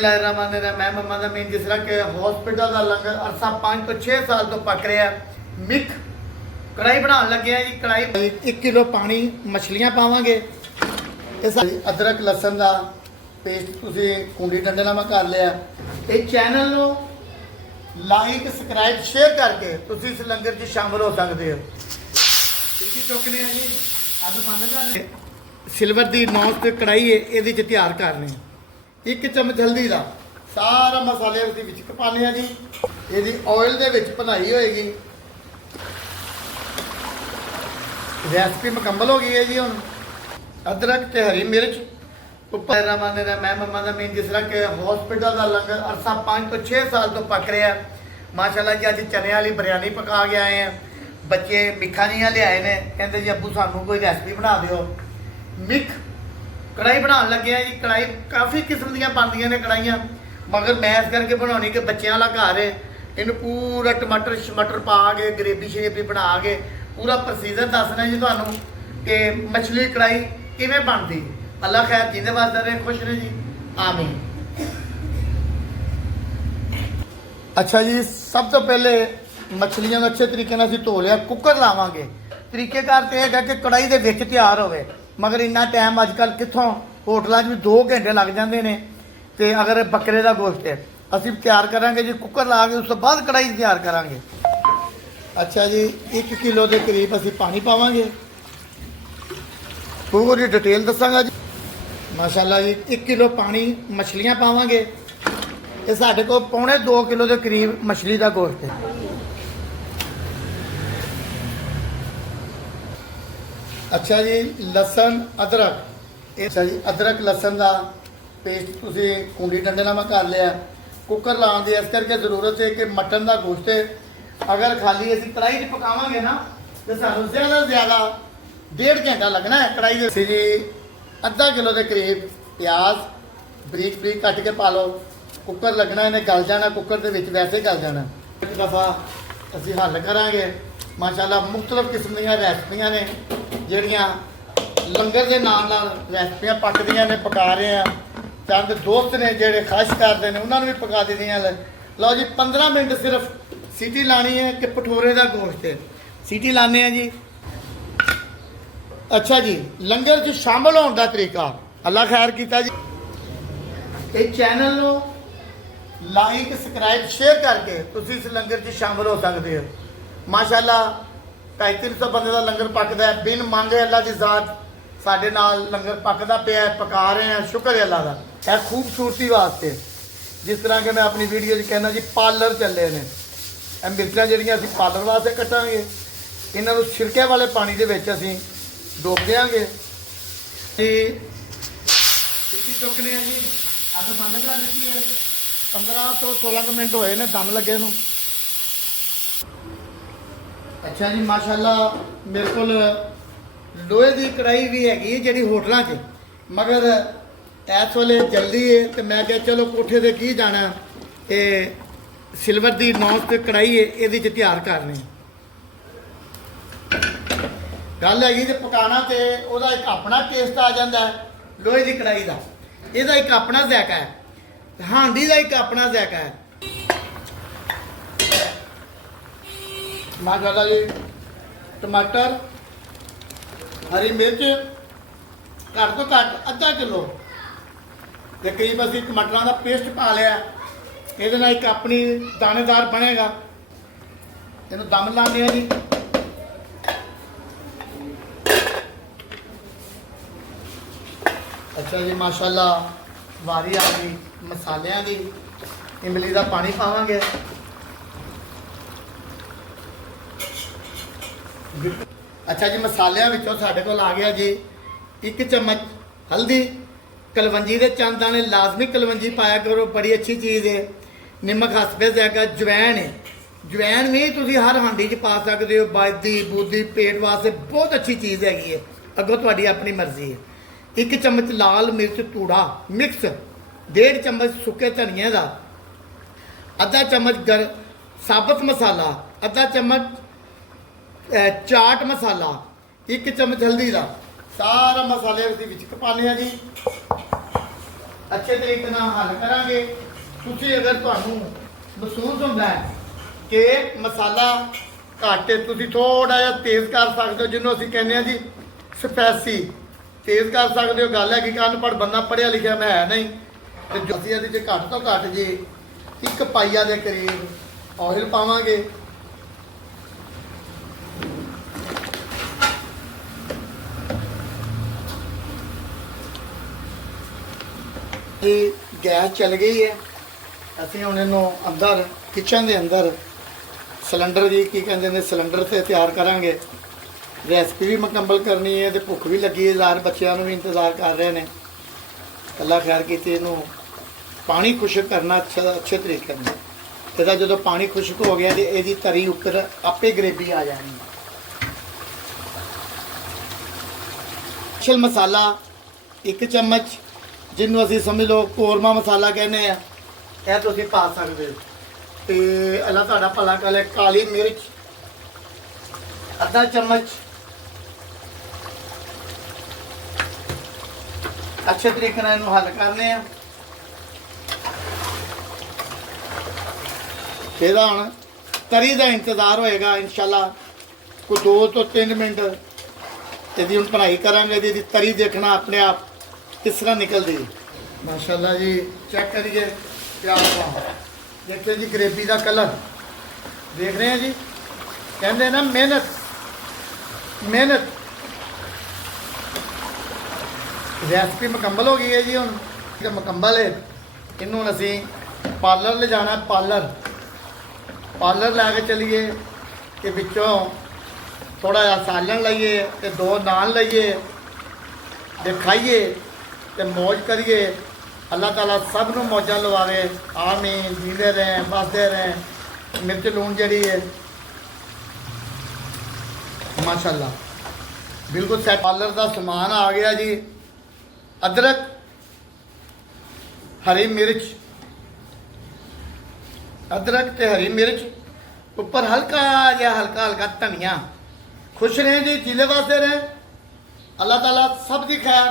ਬਿਸਮਿल्लाहिर्रहमानिर्रहीम। मैं मम्मा ਦਾ ਮੇਨ ਜਿਸ ਤਰ੍ਹਾਂ ਕਿ ਹਸਪੀਟਲ ਦਾ ਲੰਗਰ ਅਰਸਾ 5 ਤੋਂ 6 ਸਾਲ ਤੋਂ ਪੱਕ ਰਿਹਾ। ਮਿਕ ਕੜਾਈ ਬਣਾਉਣ ਲੱਗੇ ਆ ਜੀ। ਕੜਾਈ 1 ਕਿਲੋ ਪਾਣੀ, ਮਛਲੀਆਂ ਪਾਵਾਂਗੇ। ਇਹ ਅਦਰਕ ਲਸਣ ਦਾ ਪੇਸਟ ਤੁਸੀਂ ਕੁੰਡੀ ਡੰਡੇ ਨਾਲ ਮੈਂ ਕਰ ਲਿਆ। ਇਹ ਚੈਨਲ ਨੂੰ ਲਾਈਕ ਸਬਸਕ੍ਰਾਈਬ ਸ਼ੇਅਰ ਕਰਕੇ ਤੁਸੀਂ ਇਸ ਲੰਗਰ 'ਚ ਸ਼ਾਮਲ ਹੋ ਸਕਦੇ ਹੋ। ਕੀ ਚੁੱਕਨੇ ਆ ਜੀ, ਅੱਜ ਬੰਦ ਕਰ ਸਿਲਵਰ ਦੀ ਨੌਨ ਸਟਿਕ ਕੜਾਈ ਹੈ, ਇਹਦੇ 'ਚ ਤਿਆਰ ਕਰਨੇ। 1 ਚਮਚ ਹਲਦੀ ਦਾ ਸਾਰਾ ਮਸਾਲੇ ਉਸ ਦੇ ਵਿੱਚ ਪਾਣੇ ਆ ਜੀ। ਇਹਦੀ ਆਇਲ ਦੇ ਵਿੱਚ ਬਣਾਈ ਹੋਏਗੀ। ਰੈਸਪੀ ਮੁਕੰਮਲ ਹੋ ਗਈ ਹੈ ਜੀ। ਹੁਣ ਅਦਰਕ ਤੇ ਹਰੀ ਮਿਰਚ ਉੱਪਰ ਰਮਾਨੇ ਦਾ ਮੈਂ ਮਮਾ ਦਾ ਮੇਨ ਜਿਸ ਤਰ੍ਹਾਂ ਕਿ ਹਸਪੀਟਲ ਦਾ ਲੰਗਰ ਅਰਸਾ 5 ਤੋਂ 6 ਸਾਲ ਤੋਂ ਪੱਕ ਰਿਹਾ। ਮਾਸ਼ਾਅੱਲਾ ਜੀ ਅੱਜ ਚਨੇ ਵਾਲੀ ਬਿਰਿਆਨੀ ਪਕਾ ਕੇ ਆਏ ਆ। ਬੱਚੇ ਮਿੱਠਾਈਆਂ ਲਿਆਏ ਨੇ, ਕਹਿੰਦੇ ਜੀ ਅੱਬੂ ਸਾਨੂੰ ਕੋਈ ਰੈਸਪੀ ਬਣਾ ਦਿਓ। ਮਿਕ ਕੜਾਈ ਬਣਾਉਣ ਲੱਗੇ ਆ ਜੀ। ਕੜਾਈ ਕਾਫੀ ਕਿਸਮ ਦੀਆਂ ਬਣਦੀਆਂ ਨੇ ਕੜਾਈਆਂ, ਮਗਰ ਮੈਂ ਇਸ ਕਰਕੇ ਬਣਾਉਣੀ ਕਿ ਬੱਚਿਆਂ ਵਾਲਾ ਘਰ ਹੈ। ਇਹਨੂੰ ਪੂਰਾ ਟਮਾਟਰ ਸ਼ਮਟਰ ਪਾ ਕੇ ਗਰੇਵੀ ਸ਼ਰੇਵੀ ਬਣਾ ਕੇ ਪੂਰਾ ਪ੍ਰੋਸੀਜਰ ਦੱਸਣਾ ਜੀ ਤੁਹਾਨੂੰ ਕਿ ਮਛਲੀ ਕੜਾਈ ਕਿਵੇਂ ਬਣਦੀ। ਅੱਲਾ ਖੈਰ ਜਿਹਦੇ ਵਾਸਤੇ ਰਹੇ, ਖੁਸ਼ ਰਹੇ ਜੀ, ਆਮੀਨ। ਅੱਛਾ ਜੀ, ਸਭ ਤੋਂ ਪਹਿਲੇ ਮਛਲੀਆਂ ਨੂੰ ਅੱਛੇ ਤਰੀਕੇ ਨਾਲ ਅਸੀਂ ਧੋ ਲਿਆ। ਕੁੱਕਰ ਲਾਵਾਂਗੇ। ਤਰੀਕੇਕਾਰ ਤੇ ਹੈਗਾ ਕਿ ਕੜਾਈ ਦੇ ਵਿੱਚ ਤਿਆਰ ਹੋਵੇ, ਮਗਰ ਇੰਨਾ ਟਾਈਮ ਅੱਜ ਕੱਲ੍ਹ ਕਿੱਥੋਂ, ਹੋਟਲਾਂ 'ਚ ਵੀ 2 ਘੰਟੇ ਲੱਗ ਜਾਂਦੇ ਨੇ। ਤੇ ਅਗਰ ਬੱਕਰੇ ਦਾ ਗੋਸ਼ਤ ਹੈ ਅਸੀਂ ਤਿਆਰ ਕਰਾਂਗੇ ਜੀ ਕੁੱਕਰ ਲਾ ਕੇ, ਉਸ ਤੋਂ ਬਾਅਦ ਕੜਾਈ ਤਿਆਰ ਕਰਾਂਗੇ। ਅੱਛਾ ਜੀ, 1 ਕਿਲੋ ਦੇ ਕਰੀਬ ਅਸੀਂ ਪਾਣੀ ਪਾਵਾਂਗੇ। ਪੂਰੀ ਡਿਟੇਲ ਦੱਸਾਂਗਾ ਜੀ। ਮਾਸ਼ਾਅੱਲਾ ਜੀ 1 ਕਿਲੋ ਪਾਣੀ, ਮਛਲੀਆਂ ਪਾਵਾਂਗੇ। ਇਹ ਸਾਡੇ ਕੋਲ ਪੌਣੇ 2 ਕਿਲੋ ਦੇ ਕਰੀਬ ਮਛਲੀ ਦਾ ਗੋਸ਼ਤ ਹੈ। ਅੱਛਾ ਜੀ, ਲਸਣ ਅਦਰਕ। ਅੱਛਾ ਜੀ, ਅਦਰਕ ਲਸਣ ਦਾ ਪੇਸਟ ਤੁਸੀਂ ਕੁੰਡੀ ਡੰਡੇ ਨਾਲ ਮੈਂ ਕਰ ਲਿਆ। ਕੁੱਕਰ ਲਾਉਣ ਦੀ ਇਸ ਕਰਕੇ ਜ਼ਰੂਰਤ ਹੈ ਕਿ ਮਟਨ ਦਾ ਗੋਸ਼ਤ ਹੈ। ਅਗਰ ਖਾਲੀ ਅਸੀਂ ਕੜਾਈ 'ਚ ਪਕਾਵਾਂਗੇ ਨਾ ਤੇ ਸਾਨੂੰ ਜ਼ਿਆਦਾ ਤੋਂ ਜ਼ਿਆਦਾ 1.5 ਘੰਟਾ ਲੱਗਣਾ ਹੈ ਕੜਾਈ ਦੇ ਵਿੱਚ ਜੀ। ਅੱਧਾ ਕਿਲੋ ਦੇ ਕਰੀਬ ਪਿਆਜ਼ ਬਰੀਕ ਬਰੀਕ ਕੱਟ ਕੇ ਪਾ ਲਓ। ਕੁੱਕਰ ਲੱਗਣਾ, ਇਹਨੇ ਗਲ ਜਾਣਾ, ਕੁੱਕਰ ਦੇ ਵਿੱਚ ਵੈਸੇ ਹੀ ਗਲ ਜਾਣਾ। ਇੱਕ ਦਫਾ ਅਸੀਂ ਹੱਲ ਕਰਾਂਗੇ। ਮਾਸ਼ਾਅੱਲਾ ਮੁਖਤਲਿਫ ਕਿਸਮ ਦੀਆਂ ਰੈਸਪੀਆਂ ਨੇ ਜਿਹੜੀਆਂ ਲੰਗਰ ਦੇ ਨਾਲ ਨਾਲ ਰੈਸਪੀਆਂ ਪੱਕਦੀਆਂ ਨੇ, ਪਕਾ ਰਹੇ ਆ। ਚੰਦ ਦੋਸਤ ਨੇ ਜਿਹੜੇ ਖਾਸ਼ ਕਰਦੇ ਨੇ ਉਹਨਾਂ ਨੂੰ ਵੀ ਪਕਾ ਦਿੰਦੀਆਂ। ਲਓ ਜੀ, 15 ਮਿੰਟ ਸਿਰਫ ਸੀਟੀ ਲਾਣੀ ਹੈ ਕਿ ਭਟੂਰੇ ਦਾ ਗੋਸ਼ਤ ਹੈ। ਸੀਟੀ ਲਾਣੇ ਆ ਜੀ। ਅੱਛਾ ਜੀ, ਲੰਗਰ 'ਚ ਸ਼ਾਮਲ ਹੋਣ ਦਾ ਤਰੀਕਾ, ਅੱਲਾ ਖੈਰ ਕੀਤਾ ਜੀ। ਇਹ ਚੈਨਲ ਨੂੰ ਲਾਈਕ ਸਬਸਕ੍ਰਾਈਬ ਸ਼ੇਅਰ ਕਰਕੇ ਤੁਸੀਂ ਇਸ ਲੰਗਰ 'ਚ ਸ਼ਾਮਲ ਹੋ ਸਕਦੇ ਹੋ। ਮਾਸ਼ਾਅੱਲਾ 250-300 ਬੰਦੇ ਦਾ ਲੰਗਰ ਪੱਕਦਾ ਹੈ। ਬਿਨ ਮੰਗੇ ਅੱਲਾ ਦੀ ਜ਼ਾਤ ਸਾਡੇ ਨਾਲ ਲੰਗਰ ਪੱਕਦਾ ਪਿਆ, ਪਕਾ ਰਹੇ ਆ। ਸ਼ੁਕਰ ਹੈ ਅੱਲਾ ਦਾ। ਇਹ ਖੂਬਸੂਰਤੀ ਵਾਸਤੇ, ਜਿਸ ਤਰ੍ਹਾਂ ਕਿ ਮੈਂ ਆਪਣੀ ਵੀਡੀਓ 'ਚ ਕਹਿੰਦਾ ਜੀ, ਪਾਰਲਰ ਚੱਲੇ ਨੇ। ਇਹ ਮਿਰਚਾਂ ਜਿਹੜੀਆਂ ਅਸੀਂ ਪਾਰਲਰ ਵਾਸਤੇ ਕੱਟਾਂਗੇ, ਇਹਨਾਂ ਨੂੰ ਛਿਲਕੇ ਵਾਲੇ ਪਾਣੀ ਦੇ ਵਿੱਚ ਅਸੀਂ ਡੋਬ ਦਿਆਂਗੇ ਤੇ ਚੁੱਕਨੇ ਆ ਜੀ। ਅੱਗ ਬੰਦ ਕਰ ਦਿੱਤੀ ਹੈ। 15 ਤੋਂ 16 ਮਿੰਟ ਹੋਏ ਨੇ ਦਮ ਲੱਗੇ ਨੂੰ। ਅੱਛਾ ਜੀ, ਮਾਸ਼ਾਅੱਲਾ ਮੇਰੇ ਕੋਲ ਲੋਹੇ ਦੀ ਕੜਾਈ ਵੀ ਹੈਗੀ ਜਿਹੜੀ ਹੋਟਲਾਂ 'ਚ, ਮਗਰ ਇਸ ਵੇਲੇ ਜਲਦੀ ਹੈ ਤੇ ਮੈਂ ਕਿਹਾ ਚਲੋ ਕੋਠੇ ਤੇ ਕੀ ਜਾਣਾ, ਤੇ ਸਿਲਵਰ ਦੀ ਨੌਨ ਸਟਿਕ ਕੜਾਈ ਹੈ, ਇਹਦੇ 'ਚ ਤਿਆਰ ਕਰਨੀ। ਗੱਲ ਹੈਗੀ ਜੇ ਪਕਾਣਾ ਤੇ ਉਹਦਾ ਇੱਕ ਆਪਣਾ ਟੇਸਟ ਆ ਜਾਂਦਾ ਹੈ। ਲੋਹੇ ਦੀ ਕੜਾਈ ਦਾ ਇਹਦਾ ਇੱਕ ਆਪਣਾ ਜ਼ਾਇਕਾ ਹੈ, ਹਾਂਡੀ ਦਾ ਇੱਕ ਆਪਣਾ ਜ਼ਾਇਕਾ ਹੈ। ਮਾਸ਼ਾਅੱਲਾ ਜੀ, ਟਮਾਟਰ ਹਰੀ ਮਿਰਚ ਘੱਟ ਤੋਂ ਘੱਟ ਅੱਧਾ ਕਿਲੋ ਦੇ ਕਰੀਬ ਅਸੀਂ ਟਮਾਟਰਾਂ ਦਾ ਪੇਸਟ ਪਾ ਲਿਆ। ਇਹਦੇ ਨਾਲ ਇੱਕ ਆਪਣੀ ਦਾਣੇਦਾਰ ਬਣੇਗਾ। ਇਹਨੂੰ ਦਮ ਲਾਉਂਦੇ ਆ ਜੀ। ਅੱਛਾ ਜੀ, ਮਾਸ਼ਾਅੱਲਾ ਵਾਰੀ ਆ ਗਈ ਮਸਾਲਿਆਂ ਦੀ। ਇਮਲੀ ਦਾ ਪਾਣੀ ਪਾਵਾਂਗੇ। ਅੱਛਾ ਜੀ, ਮਸਾਲਿਆਂ ਵਿੱਚੋਂ ਸਾਡੇ ਕੋਲ ਆ ਗਿਆ ਜੀ 1 ਚਮਚ ਹਲਦੀ। ਕਲਵੰਜੀ ਦੇ ਚੰਦ ਦਾਣੇ ਲਾਜ਼ਮੀ ਕਲਵੰਜੀ ਪਾਇਆ ਕਰੋ, ਬੜੀ ਅੱਛੀ ਚੀਜ਼ ਹੈ। ਨਿਮਕ ਹਸਬੇ ਜ਼ਾਇਕਾ। ਜਵੈਣ ਹੈ, ਜਵੈਣ ਵੀ ਤੁਸੀਂ ਹਰ ਹਾਂਡੀ 'ਚ ਪਾ ਸਕਦੇ ਹੋ। ਬਾਦੀ ਬੂਦੀ ਪੇਟ ਵਾਸਤੇ ਬਹੁਤ ਅੱਛੀ ਚੀਜ਼ ਹੈਗੀ ਹੈ। ਅੱਗੋਂ ਤੁਹਾਡੀ ਆਪਣੀ ਮਰਜ਼ੀ ਹੈ। 1 ਚਮਚ ਲਾਲ ਮਿਰਚ ਧੂੜਾ ਮਿਕਸ, 1.5 ਚਮਚ ਸੁੱਕੇ ਧਨੀਏ ਦਾ, ਅੱਧਾ ਚਮਚ ਸਾਬਤ ਮਸਾਲਾ, ਅੱਧਾ ਚਮਚ ਚਾਟ ਮਸਾਲਾ, 1 ਚਮਚ ਹਲਦੀ ਦਾ। ਸਾਰਾ ਮਸਾਲੇ ਉਸ ਦੇ ਵਿੱਚ ਪਾਉਂਦੇ ਆ ਜੀ। ਅੱਛੇ ਤਰੀਕੇ ਨਾਲ ਹੱਲ ਕਰਾਂਗੇ। ਤੁਸੀਂ ਅਗਰ ਤੁਹਾਨੂੰ ਮਹਿਸੂਸ ਹੁੰਦਾ ਹੈ ਕਿ ਮਸਾਲਾ ਘੱਟ ਹੈ, ਤੁਸੀਂ ਥੋੜਾ ਜਿਹਾ ਤੇਜ਼ ਕਰ ਸਕਦੇ ਹੋ, ਜਿਹਨੂੰ ਅਸੀਂ ਕਹਿੰਦੇ ਹਾਂ ਜੀ ਸਪੈਸੀ, ਤੇਜ਼ ਕਰ ਸਕਦੇ ਹੋ। ਗੱਲ ਹੈ ਕਿ ਅਨਪੜ੍ਹ ਬੰਦਾ ਪੜ੍ਹਿਆ ਲਿਖਿਆ ਮੈਂ ਹੈ ਨਹੀਂ, ਤੇ ਜੋ ਅਸੀਂ ਇਹਦੇ 'ਚ ਘੱਟ ਤੋਂ ਘੱਟ ਜੀ 1 ਪਾਈਆ ਦੇ ਕਰੀਬ ਆਇਲ ਪਾਵਾਂਗੇ। ਜੀ ਗੈਸ ਚੱਲ ਗਈ ਹੈ, ਅਸੀਂ ਹੁਣ ਇਹਨੂੰ ਅੰਦਰ ਕਿਚਨ ਦੇ ਅੰਦਰ ਸਿਲੰਡਰ ਜੀ ਕੀ ਕਹਿੰਦੇ ਨੇ ਸਿਲੰਡਰ ਤੇ ਤਿਆਰ ਕਰਾਂਗੇ। ਰੈਸਪੀ ਵੀ ਮੁਕੰਮਲ ਕਰਨੀ ਹੈ ਤੇ ਭੁੱਖ ਵੀ ਲੱਗੀ ਹੈ, ਯਾਰ ਬੱਚਿਆਂ ਨੂੰ ਵੀ ਇੰਤਜ਼ਾਰ ਕਰ ਰਹੇ ਨੇ। ਅੱਲਾ ਖੈਰ ਕੀਤੀ। ਇਹਨੂੰ ਪਾਣੀ ਖੁਸ਼ਕ ਕਰਨਾ ਅੱਛੇ ਤਰੀਕੇ ਨਾਲ। ਇਹਦਾ ਜਦੋਂ ਪਾਣੀ ਖੁਸ਼ਕ ਹੋ ਗਿਆ ਤੇ ਇਹਦੀ ਤਰੀ ਉੱਪਰ ਆਪੇ ਗਰੇਵੀ ਆ ਜਾਣੀ ਹੈ। ਚਲ ਮਸਾਲਾ 1 ਚਮਚ, ਜਿਹਨੂੰ ਅਸੀਂ ਸਮਝ ਲਓ ਕੋਰਮਾ ਮਸਾਲਾ ਕਹਿੰਦੇ ਆ, ਇਹ ਤੁਸੀਂ ਪਾ ਸਕਦੇ ਹੋ। ਤੇ ਅੱਲਾ ਤੁਹਾਡਾ ਭਲਾ ਕਰੇ। ਕਾਲੀ ਮਿਰਚ ਅੱਧਾ ਚਮਚ, ਅੱਛੇ ਤਰੀਕੇ ਨਾਲ ਇਹਨੂੰ ਹੱਲ ਕਰਨੇ ਆ। ਇਹਦਾ ਹੁਣ ਤਰੀ ਦਾ ਇੰਤਜ਼ਾਰ ਹੋਏਗਾ ਇਨਸ਼ਾਅੱਲਾ, ਕੋਈ 2 ਤੋਂ 3 ਮਿੰਟ ਇਹਦੀ ਹੁਣ ਭਰਾਈ ਕਰਾਂਗੇ। ਇਹਦੀ ਤਰੀ ਦੇਖਣਾ ਆਪਣੇ ਆਪ ਕਿਸ ਤਰ੍ਹਾਂ ਨਿਕਲਦੀ ਹੈ। ਮਾਸ਼ਾਅੱਲਾ ਜੀ ਚੈੱਕ ਕਰੀਏ ਪਿਆਰ ਦਾ, ਦੇਖੋ ਜੀ ਗਰੇਵੀ ਦਾ ਕਲਰ ਦੇਖ ਰਹੇ ਆ ਜੀ। ਕਹਿੰਦੇ ਨਾ ਮਿਹਨਤ ਮਿਹਨਤ। ਰੈਸਪੀ ਮੁਕੰਮਲ ਹੋ ਗਈ ਹੈ ਜੀ। ਹੁਣ ਇਹ ਮੁਕੰਮਲ ਹੈ। ਇਹਨੂੰ ਹੁਣ ਅਸੀਂ ਪਾਰਲਰ ਲੈ ਜਾਣਾ। ਪਾਰਲਰ ਲੈ ਕੇ ਚਲੀਏ ਤੇ ਵਿੱਚੋਂ ਥੋੜਾ ਜਿਹਾ ਸਾਲਣ ਲਈਏ ਤੇ 2 ਨਾਨ ਲਈਏ ਤੇ ਖਾਈਏ ਤੇ ਮौज ਕਰੀਏ। ਅੱਲਾਹ ਤਾਲਾ ਸਭ ਨੂੰ ਮੌਜਾਂ ਲਵਾਵੇ। ਆਮੀਨ। ਜੀਂਦੇ ਰਹੇ ਵਸਦੇ ਰਹੇ। ਮਿਰਚ ਲੂਣ ਜਿਹੜੀ ਹੈ ਮਾਸ਼ਾਅੱਲਾ ਬਿਲਕੁਲ ਸੈਟ। ਪਾਰਲਰ ਦਾ ਸਮਾਨ ਆ ਗਿਆ ਜੀ। ਅਦਰਕ, ਹਰੀ ਮਿਰਚ, ਅਦਰਕ ਤੇ ਹਰੀ ਮਿਰਚ, ਉੱਪਰ ਹਲਕਾ ਧਨੀਆ। ਖੁਸ਼ ਰਹੇ ਜੀ, ਜਿਲੇ ਵਾਸਤੇ ਰਹੇ। ਅੱਲਾਹ ਤਾਲਾ ਸਭ ਦੀ ਖੈਰ